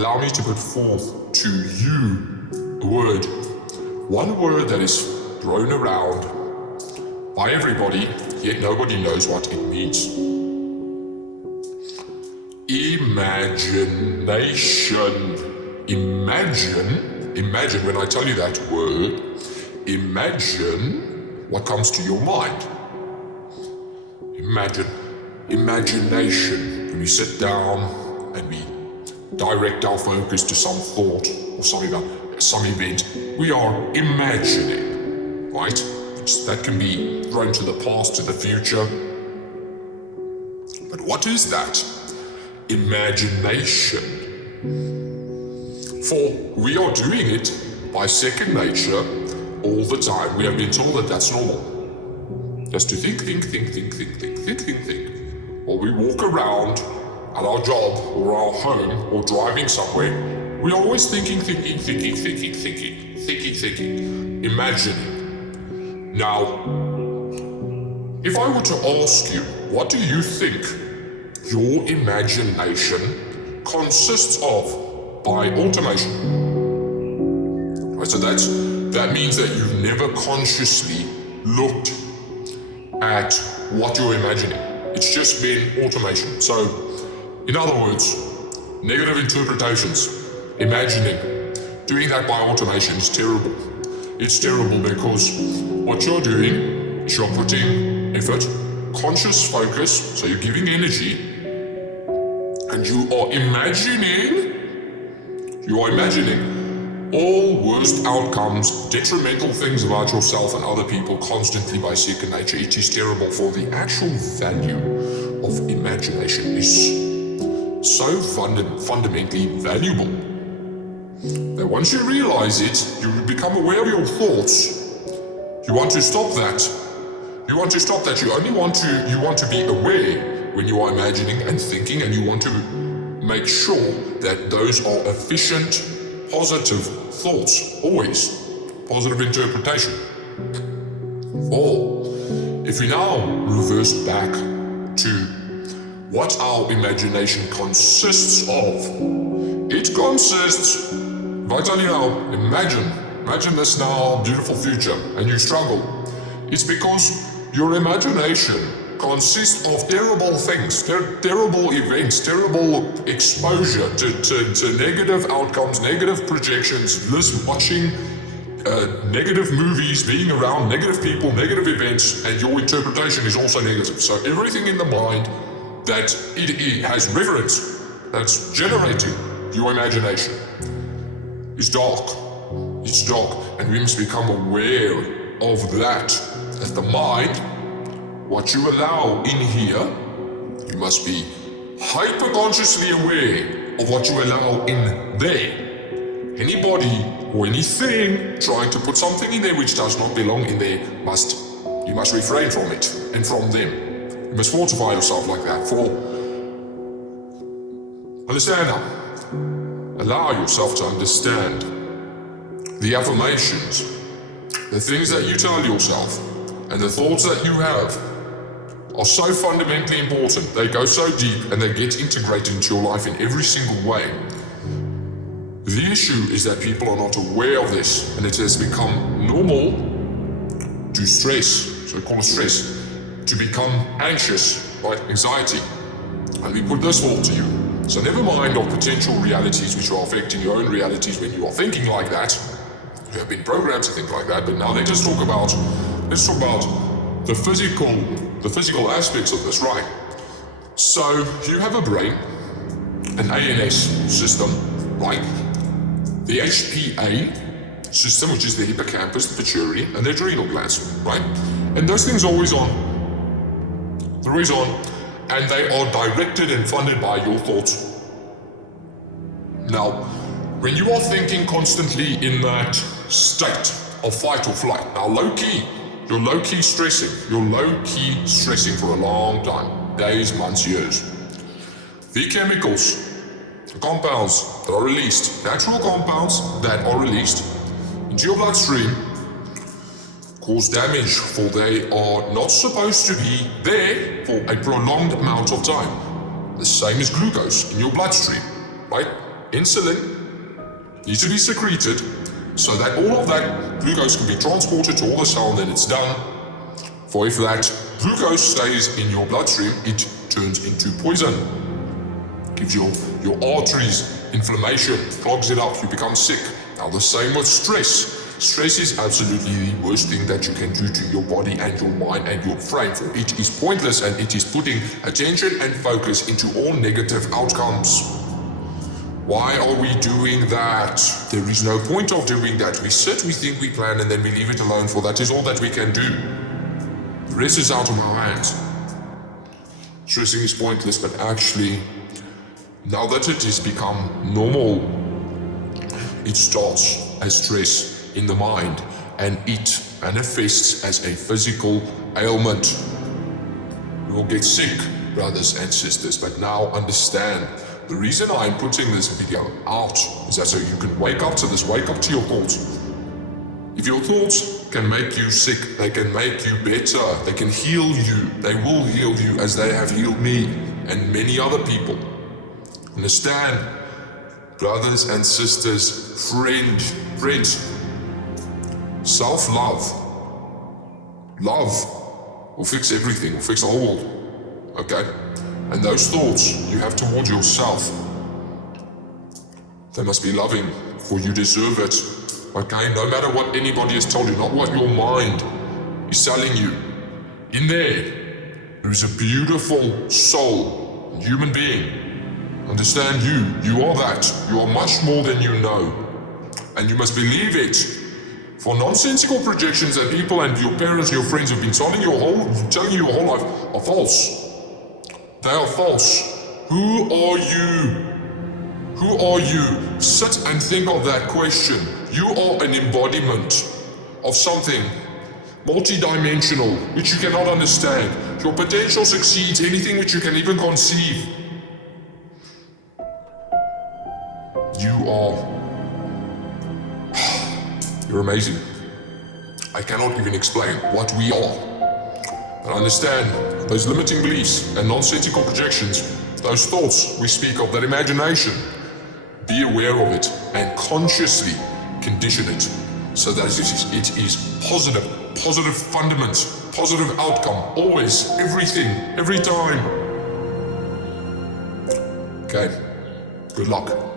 allow me to put forth to you a word. One word that is thrown around by everybody, yet nobody knows what it means. Imagination. Imagine when I tell you that word, imagine what comes to your mind. Imagination. When we sit down and we direct our focus to some thought or some event, we are imagining, right? That can be thrown to the past, to the future. But what is that? Imagination. For we are doing it by second nature all the time. We have been told that that's normal. Just to think. Or we walk around at our job or our home or driving somewhere. We are always thinking, imagining. Now, if I were to ask you, what do you think your imagination consists of by automation? Right, so that means that you've never consciously looked at what you're imagining. It's just been automation. So, in other words, negative interpretations, imagining, doing that by automation is terrible. It's terrible because what you're doing is you're putting effort, conscious focus, so you're giving energy, and you are imagining all worst outcomes, detrimental things about yourself and other people constantly by second nature. It is terrible, for the actual value of imagination is so fundamentally valuable that once you realize it, you become aware of your thoughts. You want to stop that. You want to stop that. You want to be aware when you are imagining and thinking, and you want to make sure that those are efficient, positive thoughts, always positive interpretation. Or if we now reverse back to what our imagination consists of, it consists, if I tell you now, imagine this now beautiful future, and you struggle, it's because your imagination consists of terrible things, terrible events, terrible exposure to negative outcomes, negative projections, watching negative movies, being around negative people, negative events, and your interpretation is also negative. So everything in the mind that it has reverence, that's generating your imagination, is dark. It's dark, and we must become aware of that. As the mind, what you allow in here, you must be hyper-consciously aware of what you allow in there. Anybody or anything trying to put something in there which does not belong in there, you must refrain from it and from them. You must fortify yourself like that. Understand now. Allow yourself to understand the affirmations, the things that you tell yourself, and the thoughts that you have are so fundamentally important. They go so deep and they get integrated into your life in every single way. The issue is that people are not aware of this, and it has become normal to stress, so we call it stress, to become anxious, right? Anxiety. And we put this forward to you. So never mind of potential realities which are affecting your own realities when you are thinking like that. You have been programmed to think like that, but now let's talk about the physical aspects of this, right? So you have a brain, an ANS system, right? The HPA system, which is the hippocampus, the pituitary, and the adrenal glands, right? And those things are always on. They're always on, and they are directed and funded by your thoughts. Now, when you are thinking constantly in that state of fight or flight, now you're low-key stressing. You're low-key stressing for a long time, days, months, years. The chemicals, the compounds that are released, natural compounds that are released into your bloodstream cause damage, for they are not supposed to be there for a prolonged amount of time. The same as glucose in your bloodstream, right? insulin needs to be secreted so that all of that glucose can be transported to all the cell and then it's done. For if that glucose stays in your bloodstream, it turns into poison. Gives your arteries inflammation, clogs it up, you become sick. Now the same with stress. Stress is absolutely the worst thing that you can do to your body and your mind and your frame, for it is pointless and it is putting attention and focus into all negative outcomes. Why are we doing that? There is no point of doing that. We sit, we think, we plan, and then we leave it alone, for that is all that we can do. The rest is out of our hands. Stressing is pointless, but actually, now that it has become normal, it starts as stress in the mind, and it manifests as a physical ailment. You will get sick, brothers and sisters, but now understand, the reason I'm putting this video out is that so you can wake up to this, wake up to your thoughts. If your thoughts can make you sick, they can make you better, they can heal you, they will heal you as they have healed me and many other people. Understand, brothers and sisters, friends, self-love, love will fix everything, will fix the whole world, okay? And those thoughts you have toward yourself, they must be loving, for you deserve it, okay? No matter what anybody has told you, not what your mind is telling you. In there is a beautiful soul, human being. Understand, you are that. You are much more than you know. And you must believe it. For nonsensical projections that people and your parents, your friends have been telling you your whole life are false. They are false. Who are you? Who are you? Sit and think of that question. You are an embodiment of something multi-dimensional, which you cannot understand. Your potential succeeds anything which you can even conceive. You're amazing. I cannot even explain what we are. But understand, those limiting beliefs and nonsensical projections, those thoughts we speak of, that imagination, be aware of it and consciously condition it so that it is positive fundaments, positive outcome, always, everything, every time. Okay, good luck.